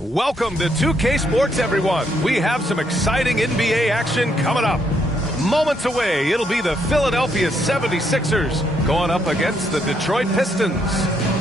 Welcome to 2K Sports, everyone. We have some exciting NBA action coming up. Moments away, it'll be the Philadelphia 76ers going up against the Detroit Pistons.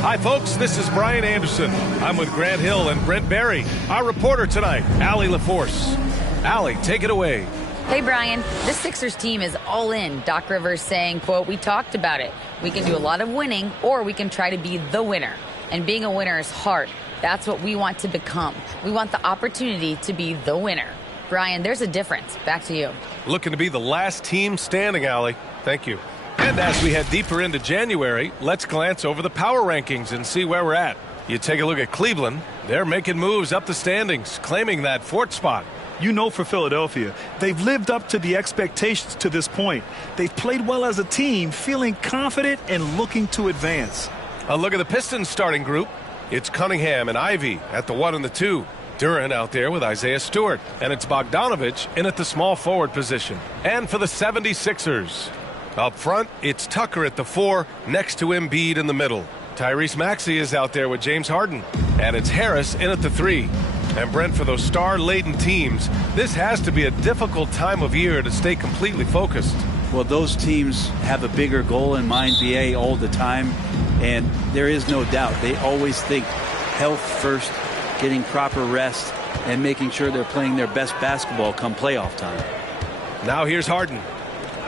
Hi, folks. This is Brian Anderson. I'm with Grant Hill and Brent Barry. Our reporter tonight, Allie LaForce. Allie, take it away. Hey, Brian. This Sixers team is all in. Doc Rivers saying, quote, "We talked about it. We can do a lot of winning, or we can try to be the winner. And being a winner is hard. That's what we want to become. We want the opportunity to be the winner." Brian, there's a difference. Back to you. Looking to be the last team standing, Allie. Thank you. And as we head deeper into January, let's glance over the power rankings and see where we're at. You take a look at Cleveland. They're making moves up the standings, claiming that fourth spot. You know, for Philadelphia, they've lived up to the expectations to this point. They've played well as a team, feeling confident and looking to advance. A look at the Pistons starting group. It's Cunningham and Ivy at the 1 and the 2. Duran out there with Isaiah Stewart. And it's Bogdanovich in at the small forward position. And for the 76ers, up front, it's Tucker at the 4 next to Embiid in the middle. Tyrese Maxey is out there with James Harden. And it's Harris in at the 3. And Brent, for those star-laden teams, this has to be a difficult time of year to stay completely focused. Well, those teams have a bigger goal in mind, BA, all the time. And there is no doubt they always think health first, getting proper rest, and making sure they're playing their best basketball come playoff time. Now here's Harden.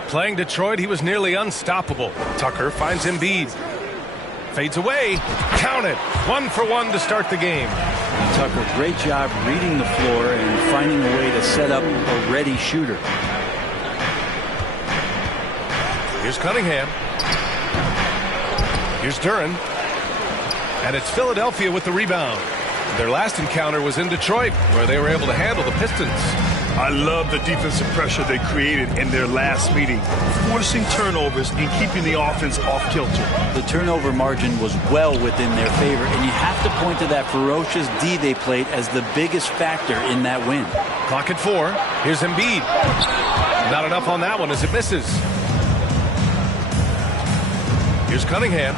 Playing Detroit, he was nearly unstoppable. Tucker finds Embiid. Fades away. Count it. 1 for 1 to start the game. Tucker, great job reading the floor and finding a way to set up a ready shooter. Here's Cunningham. Here's Duran. And it's Philadelphia with the rebound. Their last encounter was in Detroit, where they were able to handle the Pistons. I love the defensive pressure they created in their last meeting, forcing turnovers and keeping the offense off kilter. The turnover margin was well within their favor, and you have to point to that ferocious D they played as the biggest factor in that win. Clock at 4. Here's Embiid. Not enough on that one as it misses. Here's Cunningham.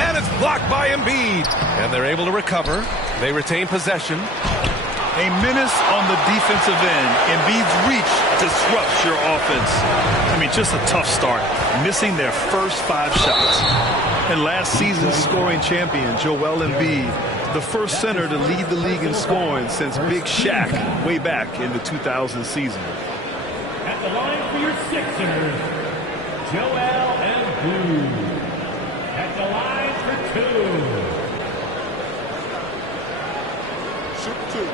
And it's blocked by Embiid. And they're able to recover. They retain possession. A menace on the defensive end. Embiid's reach disrupts your offense. I mean, just a tough start, missing their first 5 shots. And last season's scoring champion, Joel Embiid, the first center to lead the league in scoring since Big Shaq way back in the 2000 season. At the line for your Sixers, Joel Embiid. At the line for 2. Shoot 2.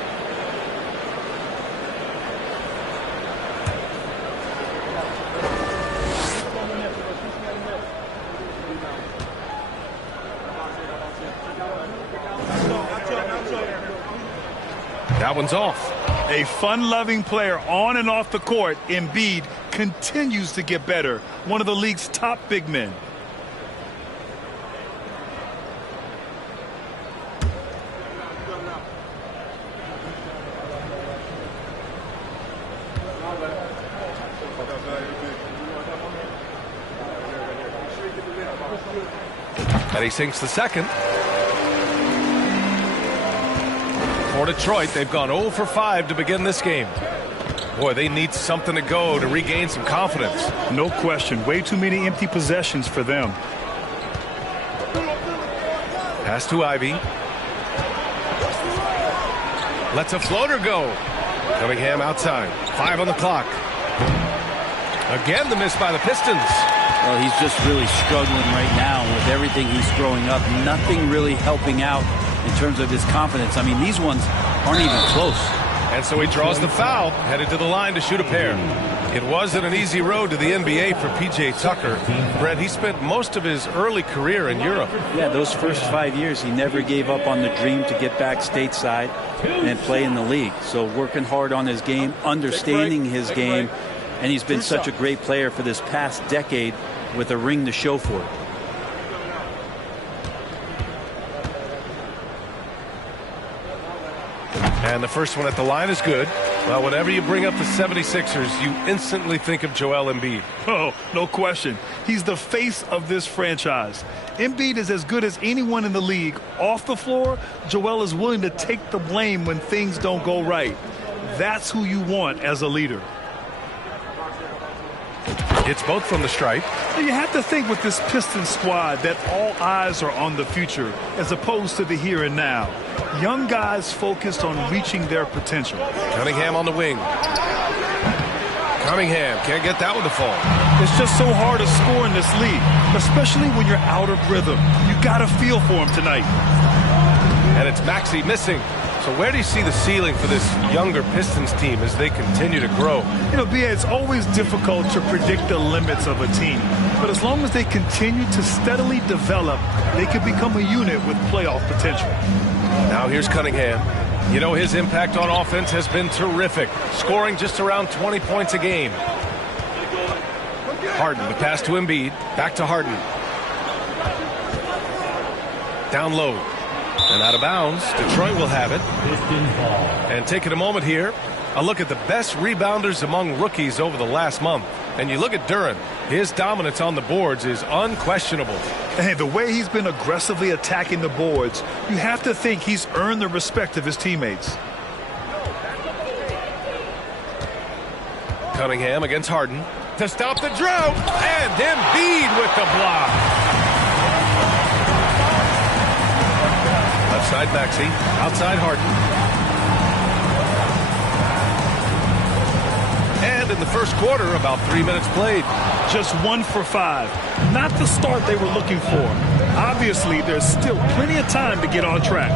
That one's off. A fun-loving player on and off the court, Embiid continues to get better. One of the league's top big men. And he sinks the second. For Detroit, they've gone 0 for 5 to begin this game. Boy, they need something to go to regain some confidence. No question. Way too many empty possessions for them. Pass to Ivy. Lets a floater go. Cunningham outside. 5 on the clock. Again, the miss by the Pistons. Well, he's just really struggling right now with everything he's throwing up. Nothing really helping out in terms of his confidence. I mean, these ones aren't even close. And so he draws the foul, headed to the line to shoot a pair. It wasn't an easy road to the NBA for P.J. Tucker. Brett, he spent most of his early career in Europe. Yeah, those first 5 years, he never gave up on the dream to get back stateside and play in the league. So working hard on his game, understanding his game, and he's been such a great player for this past decade with a ring to show for it. And the first one at the line is good. Well, whenever you bring up the 76ers, you instantly think of Joel Embiid. Oh, no question. He's the face of this franchise. Embiid is as good as anyone in the league. Off the floor, Joel is willing to take the blame when things don't go right. That's who you want as a leader. It's both from the stripe. You have to think with this Pistons squad that all eyes are on the future as opposed to the here and now. Young guys focused on reaching their potential. Cunningham on the wing. Cunningham can't get that one to fall. It's just so hard to score in this league, especially when you're out of rhythm. You got to feel for him tonight. And it's Maxey missing. So where do you see the ceiling for this younger Pistons team as they continue to grow? You know, B.A., it's always difficult to predict the limits of a team. But as long as they continue to steadily develop, they can become a unit with playoff potential. Now here's Cunningham. You know, his impact on offense has been terrific, scoring just around 20 points a game. Harden, the pass to Embiid. Back to Harden. Down low. And out of bounds. Detroit will have it. And taking a moment here, a look at the best rebounders among rookies over the last month. And you look at Duren. His dominance on the boards is unquestionable. Hey, the way he's been aggressively attacking the boards, you have to think he's earned the respect of his teammates. Cunningham against Harden to stop the drought. And Embiid with the block. Left side Maxey, outside Harden. And in the first quarter, about 3 minutes played. Just 1 for 5. Not the start they were looking for. Obviously, there's still plenty of time to get on track.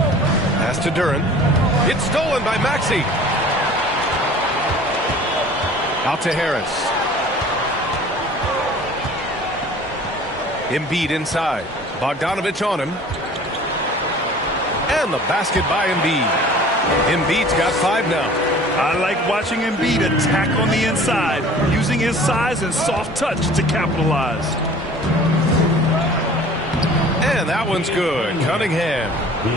Pass to Duren. It's stolen by Maxey. Out to Harris. Embiid inside. Bogdanovich on him. And the basket by Embiid. Embiid's got 5 now. I like watching Embiid attack on the inside, using his size and soft touch to capitalize. And that one's good. Cunningham.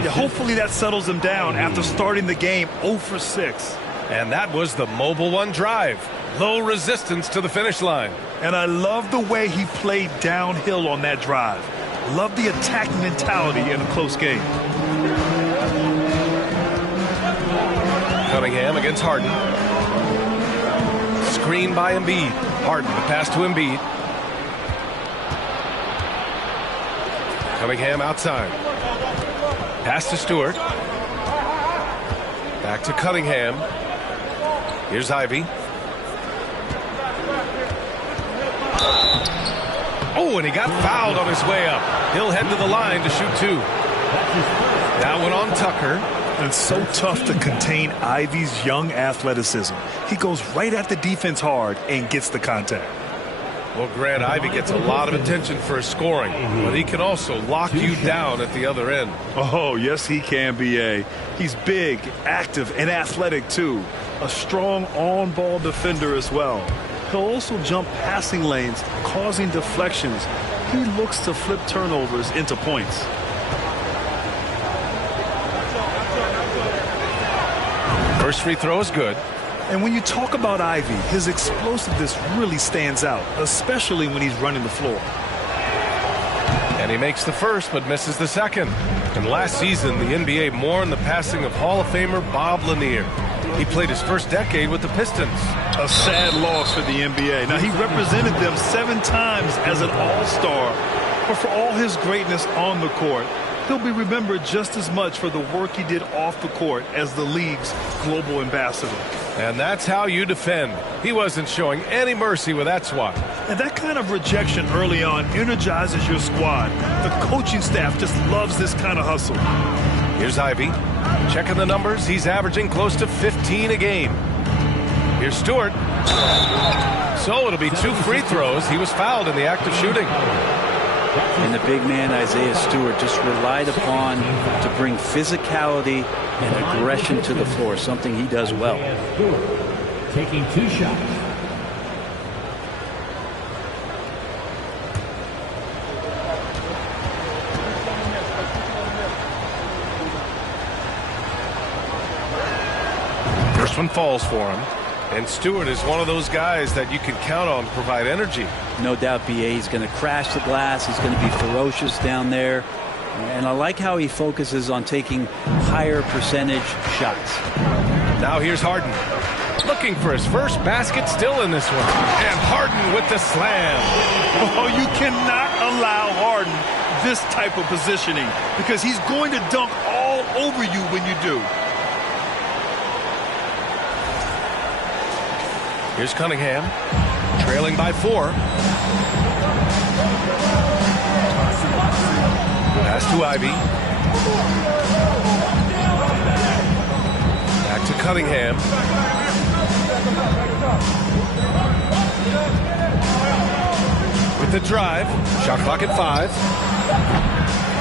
Yeah, hopefully that settles him down after starting the game 0 for 6. And that was the Mobile One drive. Low resistance to the finish line. And I love the way he played downhill on that drive. Love the attack mentality in a close game. Cunningham against Harden. Screen by Embiid. Harden, the pass to Embiid. Cunningham outside. Pass to Stewart. Back to Cunningham. Here's Ivy. Oh, and he got fouled on his way up. He'll head to the line to shoot 2. That one on Tucker. It's so tough to contain Ivy's young athleticism. He goes right at the defense hard and gets the contact. Well, Grant, Ivy gets a lot of attention for his scoring, but he can also lock you down at the other end. Oh, yes, he can, B.A. He's big, active, and athletic, too. A strong on-ball defender as well. He'll also jump passing lanes, causing deflections. He looks to flip turnovers into points. First free throw is good. And when you talk about Ivy, his explosiveness really stands out, especially when he's running the floor. And he makes the first but misses the second. And last season, the NBA mourned the passing of Hall of Famer Bob Lanier. He played his first decade with the Pistons. A sad loss for the NBA. Now, he represented them 7 times as an all-star, but for all his greatness on the court, he'll be remembered just as much for the work he did off the court as the league's global ambassador. And that's how you defend. He wasn't showing any mercy with that swat. And that kind of rejection early on energizes your squad. The coaching staff just loves this kind of hustle. Here's Ivy. Checking the numbers. He's averaging close to 15 a game. Here's Stewart. So it'll be 2 free throws. He was fouled in the act of shooting. And the big man, Isaiah Stewart, just relied upon to bring physicality and aggression to the floor, something he does well. Taking 2 shots. First one falls for him. And Stewart is one of those guys that you can count on to provide energy. No doubt, BA. He's going to crash the glass. He's going to be ferocious down there. And I like how he focuses on taking higher percentage shots. Now here's Harden. Looking for his first basket, still in this one. And Harden with the slam. Oh, you cannot allow Harden this type of positioning because he's going to dunk all over you when you do. Here's Cunningham, trailing by 4. Pass to Ivy. Back to Cunningham. With the drive. Shot clock at 5.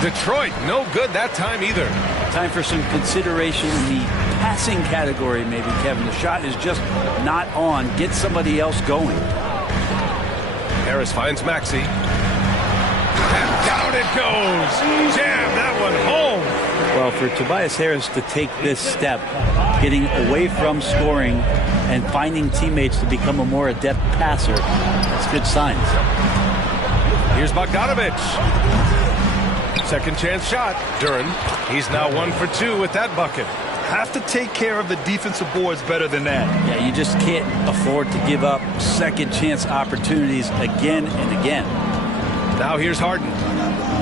Detroit, no good that time either. Time for some consideration in the passing category, maybe, Kevin. The shot is just not on. Get somebody else going. Harris finds Maxey. And down it goes. Jam that one home. Well, for Tobias Harris to take this step, getting away from scoring and finding teammates to become a more adept passer, it's good signs. Here's Bogdanovich. Second chance shot. Duren. He's now 1 for 2 with that bucket. Have to take care of the defensive boards better than that. Yeah, you just can't afford to give up second chance opportunities again and again. Now here's Harden.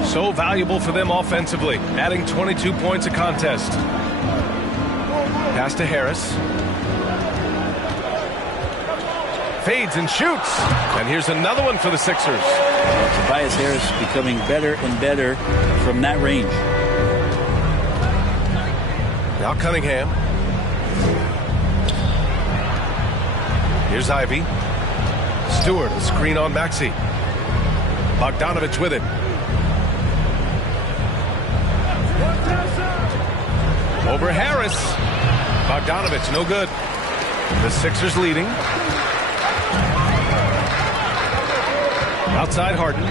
So valuable for them offensively, adding 22 points a contest. Pass to Harris. Fades and shoots. And here's another one for the Sixers. Tobias Harris becoming better and better from that range. Now Cunningham. Here's Ivy. Stewart, a screen on Maxey. Bogdanovich with it. Over Harris. Bogdanovich, no good. The Sixers leading. Outside Harden.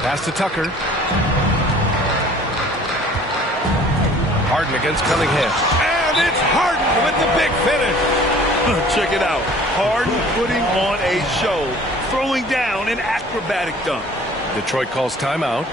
Pass to Tucker. Harden against Cunningham. And it's Harden with the big finish. Check it out. Harden putting on a show, throwing down an acrobatic dunk. Detroit calls timeout.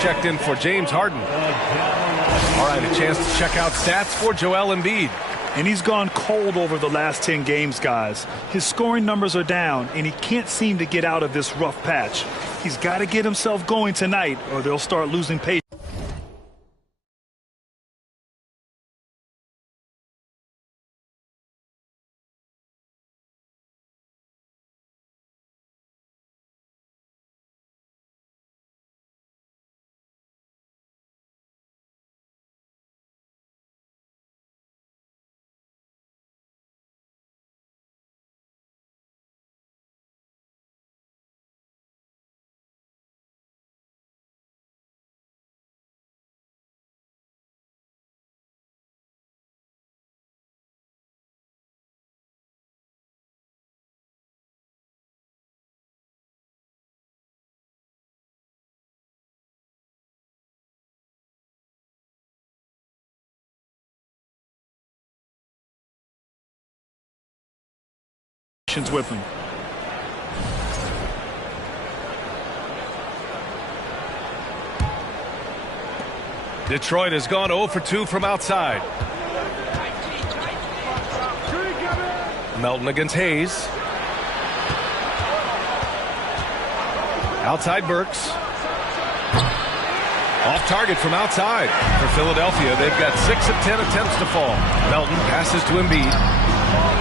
Checked in for James Harden. All right, a chance to check out stats for Joel Embiid. And he's gone cold over the last 10 games, guys. His scoring numbers are down, and he can't seem to get out of this rough patch. He's got to get himself going tonight, or they'll start losing patience. with him. Detroit has gone 0 for 2 from outside. Melton against Hayes. Outside Burks. Off target from outside. For Philadelphia, they've got 6 of 10 attempts to fall. Melton passes to Embiid.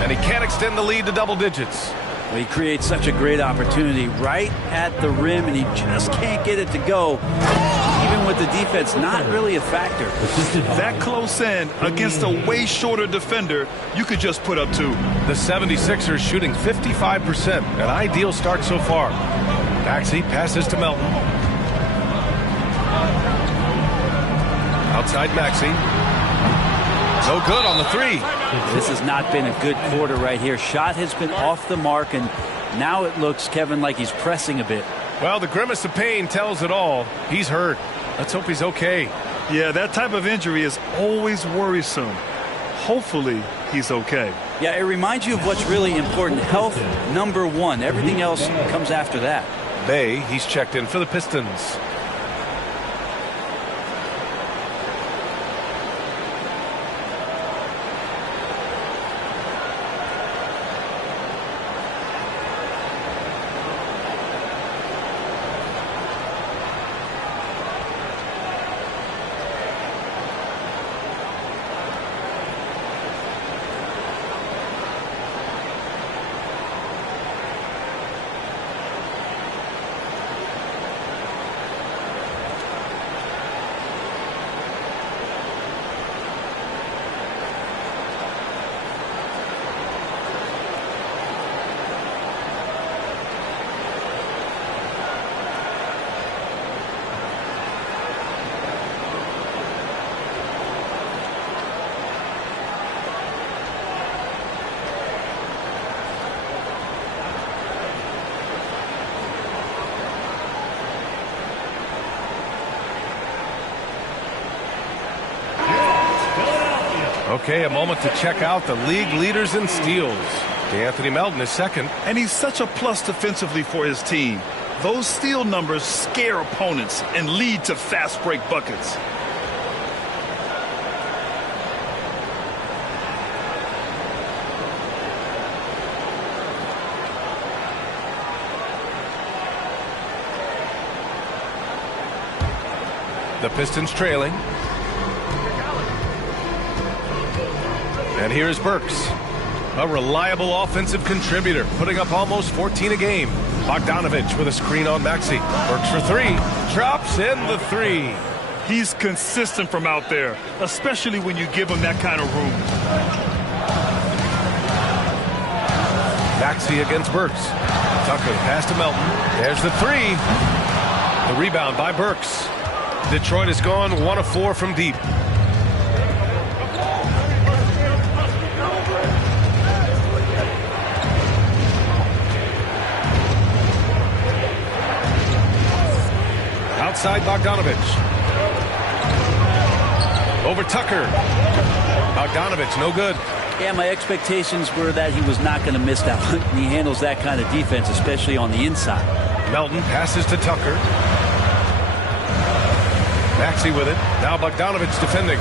And he can't extend the lead to double digits. Well, he creates such a great opportunity right at the rim, and he just can't get it to go. Even with the defense not really a factor. That close in against a way shorter defender, you could just put up 2. The 76ers shooting 55%. An ideal start so far. Maxey passes to Melton. Outside Maxey. No good on the 3. This has not been a good quarter right here. Shot has been off the mark, and now it looks, Kevin, like he's pressing a bit. Well, the grimace of pain tells it all. He's hurt. Let's hope he's okay. Yeah, that type of injury is always worrisome. Hopefully, he's okay. Yeah, it reminds you of what's really important. Health, number 1. Everything else comes after that. Bay, he's checked in for the Pistons. Okay, a moment to check out the league leaders in steals. Anthony Melton is second. And he's such a plus defensively for his team. Those steal numbers scare opponents and lead to fast break buckets. The Pistons trailing. And here's Burks, a reliable offensive contributor, putting up almost 14 a game. Bogdanovich with a screen on Maxey. Burks for 3, drops in the 3. He's consistent from out there, especially when you give him that kind of room. Maxey against Burks. Tucker pass to Melton. There's the 3. The rebound by Burks. Detroit has gone 1 of 4 from deep. Outside Bogdanovich. Over Tucker. Bogdanovich, no good. Yeah, my expectations were that he was not going to miss that one. He handles that kind of defense, especially on the inside. Melton passes to Tucker. Maxey with it. Now Bogdanovich defending.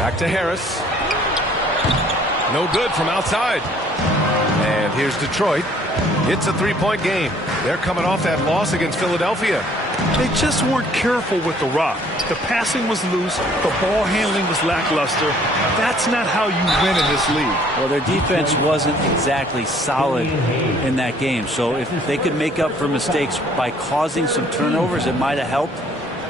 Back to Harris. No good from outside. And here's Detroit. It's a 3-point game. They're coming off that loss against Philadelphia. They just weren't careful with the rock. The passing was loose. The ball handling was lackluster. That's not how you win in this league. Well, their defense wasn't exactly solid in that game. So if they could make up for mistakes by causing some turnovers, it might have helped.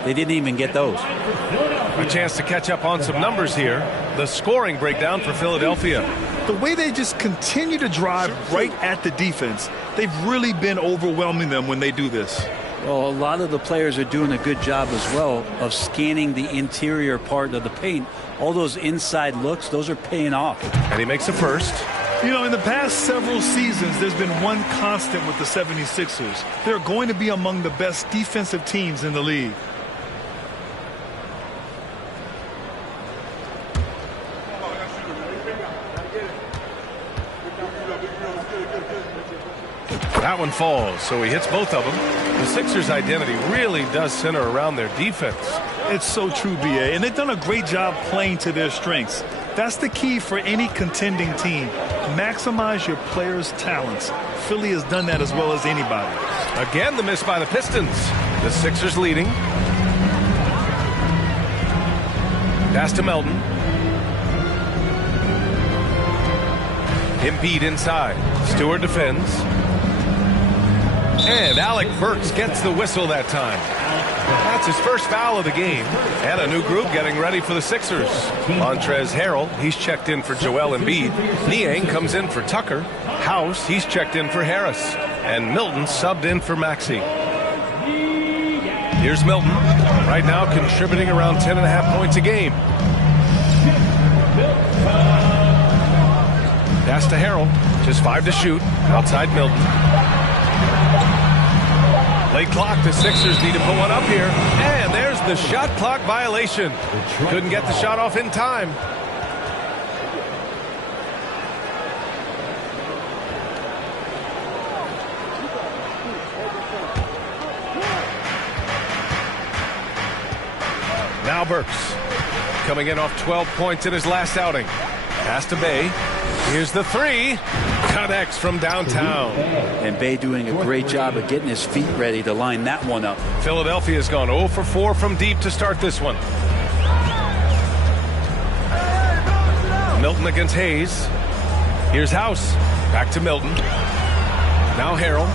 They didn't even get those. A chance to catch up on some numbers here. The scoring breakdown for Philadelphia. The way they just continue to drive right at the defense, they've really been overwhelming them when they do this. Well, a lot of the players are doing a good job as well of scanning the interior part of the paint. All those inside looks, those are paying off. And he makes the first. You know, in the past several seasons, there's been one constant with the 76ers. They're going to be among the best defensive teams in the league. That one falls, so he hits both of them. The Sixers' identity really does center around their defense. It's so true, B.A., and they've done a great job playing to their strengths. That's the key for any contending team. Maximize your players' talents. Philly has done that as well as anybody. Again, the miss by the Pistons. The Sixers leading. Pass to Melton. Embiid inside. Stewart defends. And Alec Burks gets the whistle that time. That's his first foul of the game. And a new group getting ready for the Sixers. Montrezl Harrell, he's checked in for Joel Embiid. Niang comes in for Tucker. House, he's checked in for Harris. And Milton subbed in for Maxey. Here's Milton, right now contributing around 10.5 points a game. Pass to Harrell, just 5 to shoot, outside Milton. Late clock, the Sixers need to put one up here. And there's the shot clock violation. Couldn't get the shot off in time. Now Burks, coming in off 12 points in his last outing. Pass to Bay. Here's the three. Connects from downtown. And Bay doing a great job of getting his feet ready to line that one up. Philadelphia's gone 0 for 4 from deep to start this one. Milton against Hayes. Here's House. Back to Milton. Now Harrell.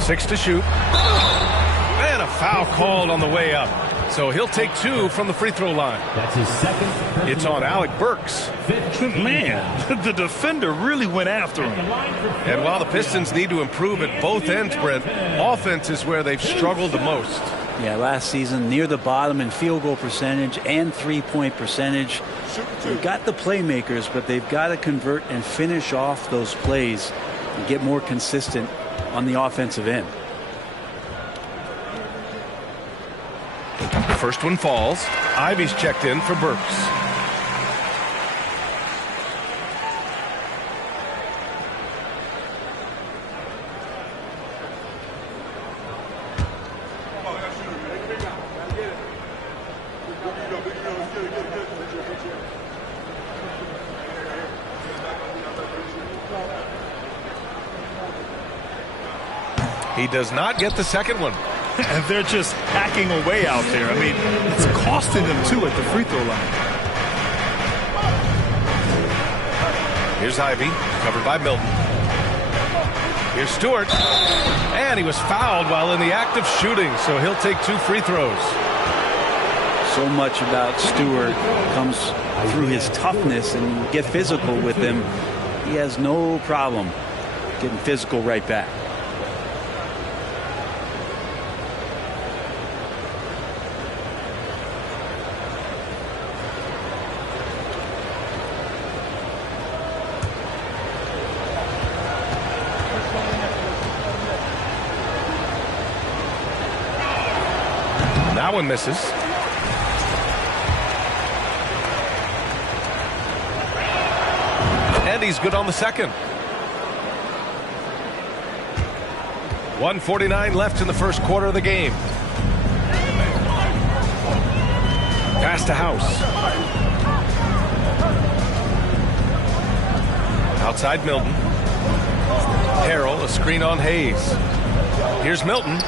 6 to shoot. And a foul called on the way up. So he'll take 2 from the free throw line. That's his second. It's on Alec Burks. Man, the defender really went after him. And while the Pistons need to improve at both ends, Brent, offense is where they've struggled the most. Yeah, last season near the bottom in field goal percentage and three-point percentage. They've got the playmakers, but they've got to convert and finish off those plays and get more consistent on the offensive end. The first one falls. Ivy's checked in for Burks. He does not get the second one. And they're just hacking away out there. I mean, it's costing them too at the free throw line. Here's Ivy, covered by Milton. Here's Stewart. And he was fouled while in the act of shooting, so he'll take 2 free throws. So much about Stewart comes through his toughness, and you get physical with him. He has no problem getting physical right back. That one misses. And he's good on the second. 1:49 left in the first quarter of the game. Pass to House. Outside Milton. Harrell, a screen on Hayes. Here's Milton.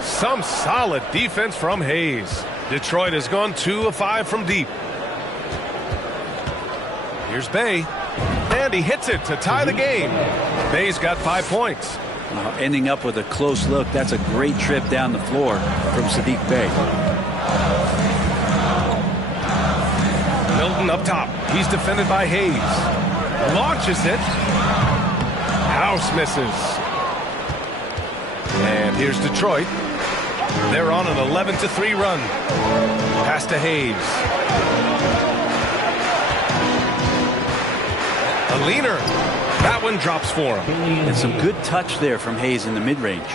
Some solid defense from Hayes. Detroit has gone 2 of 5 from deep. Here's Bay. And he hits it to tie the game. Bay's got 5 points. Ending up with a close look. That's a great trip down the floor from Sadiq Bey. Milton up top. He's defended by Hayes. Launches it. House misses. And here's Detroit. They're on an 11-3 run. Pass to Hayes. A leaner. That one drops for him. And some good touch there from Hayes in the mid-range.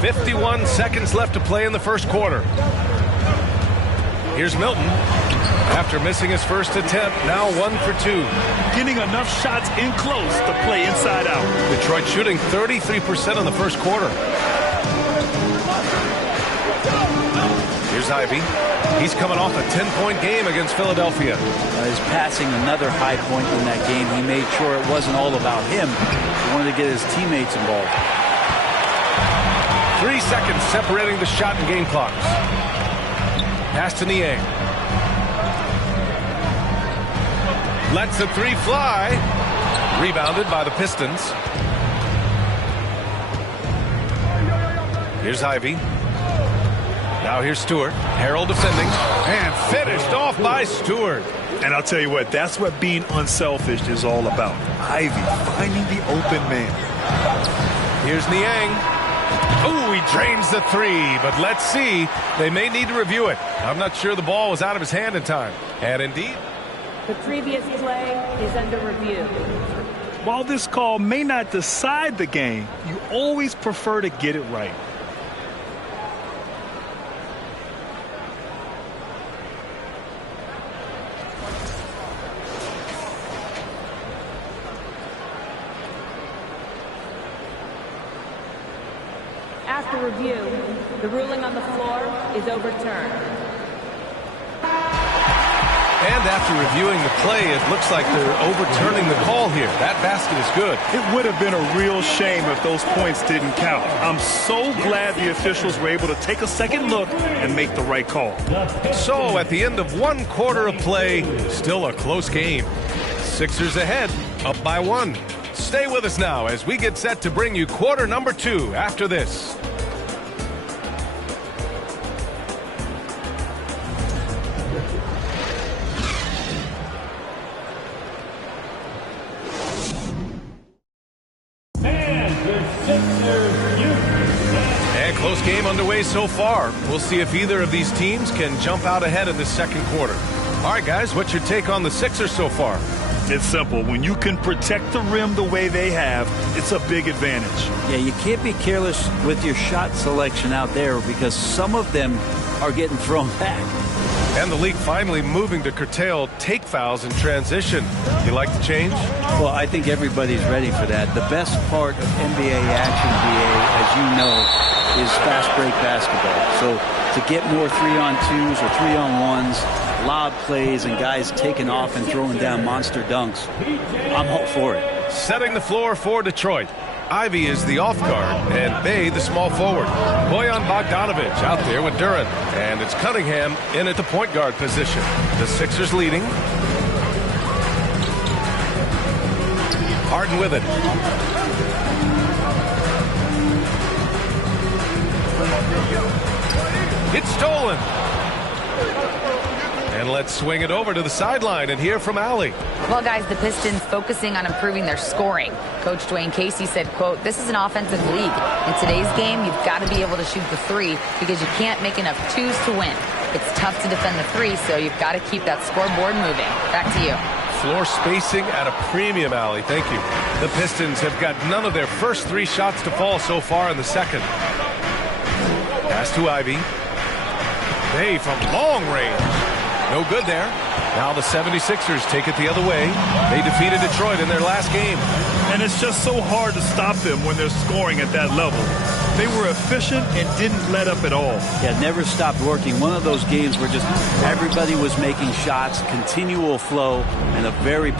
51 seconds left to play in the first quarter. Here's Milton. After missing his first attempt, now 1 for 2. Getting enough shots in close to play inside out. Detroit shooting 33% in the first quarter. Here's Ivy. He's coming off a 10-point game against Philadelphia. He's passing another high point in that game. He made sure it wasn't all about him. He wanted to get his teammates involved. 3 seconds separating the shot and game clocks. Pass to Niang. Lets the three fly. Rebounded by the Pistons. Here's Ivy. Now here's Stewart. Harrell defending. And finished off by Stewart. And I'll tell you what, that's what being unselfish is all about. Ivy finding the open man. Here's Niang. Oh, he drains the three, but let's see. They may need to review it. I'm not sure the ball was out of his hand in time. And indeed, the previous play is under review. While this call may not decide the game, you always prefer to get it right. After review, the ruling on the floor is overturned. and after reviewing the play, it looks like they're overturning the call here. That basket is good. It would have been a real shame if those points didn't count. I'm so glad the officials were able to take a second look and make the right call. So at the end of one quarter of play, still a close game. Sixers ahead, up by 1. Stay with us now as we get set to bring you quarter number 2 after this. And close game underway so far. We'll see if either of these teams can jump out ahead in the second quarter. All right, guys, what's your take on the Sixers so far? It's simple. When you can protect the rim the way they have, it's a big advantage. Yeah, you can't be careless with your shot selection out there because some of them are getting thrown back. And the league finally moving to curtail take fouls in transition. You like the change? Well, I think everybody's ready for that. The best part of NBA action, BA, as you know, is fast break basketball. So to get more 3-on-2s or 3-on-1s, lob plays, and guys taking off and throwing down monster dunks, I'm all for it. Setting the floor for Detroit. Ivy is the off guard, and Bay the small forward. Bojan Bogdanovic out there with Duran, and it's Cunningham in at the point guard position. The Sixers leading. Harden with it. It's stolen. And let's swing it over to the sideline and hear from Allie. Well, guys, the Pistons focusing on improving their scoring. Coach Dwayne Casey said, quote, "This is an offensive league. In today's game, you've got to be able to shoot the 3 because you can't make enough 2s to win. It's tough to defend the 3, so you've got to keep that scoreboard moving." Back to you. Floor spacing at a premium, Allie. Thank you. The Pistons have got none of their first 3 shots to fall so far in the second. Pass to Ivy. Bay from long range. No good there. Now the 76ers take it the other way. They defeated Detroit in their last game. And it's just so hard to stop them when they're scoring at that level. They were efficient and didn't let up at all. Yeah, never stopped working. One of those games where just everybody was making shots, continual flow, and a very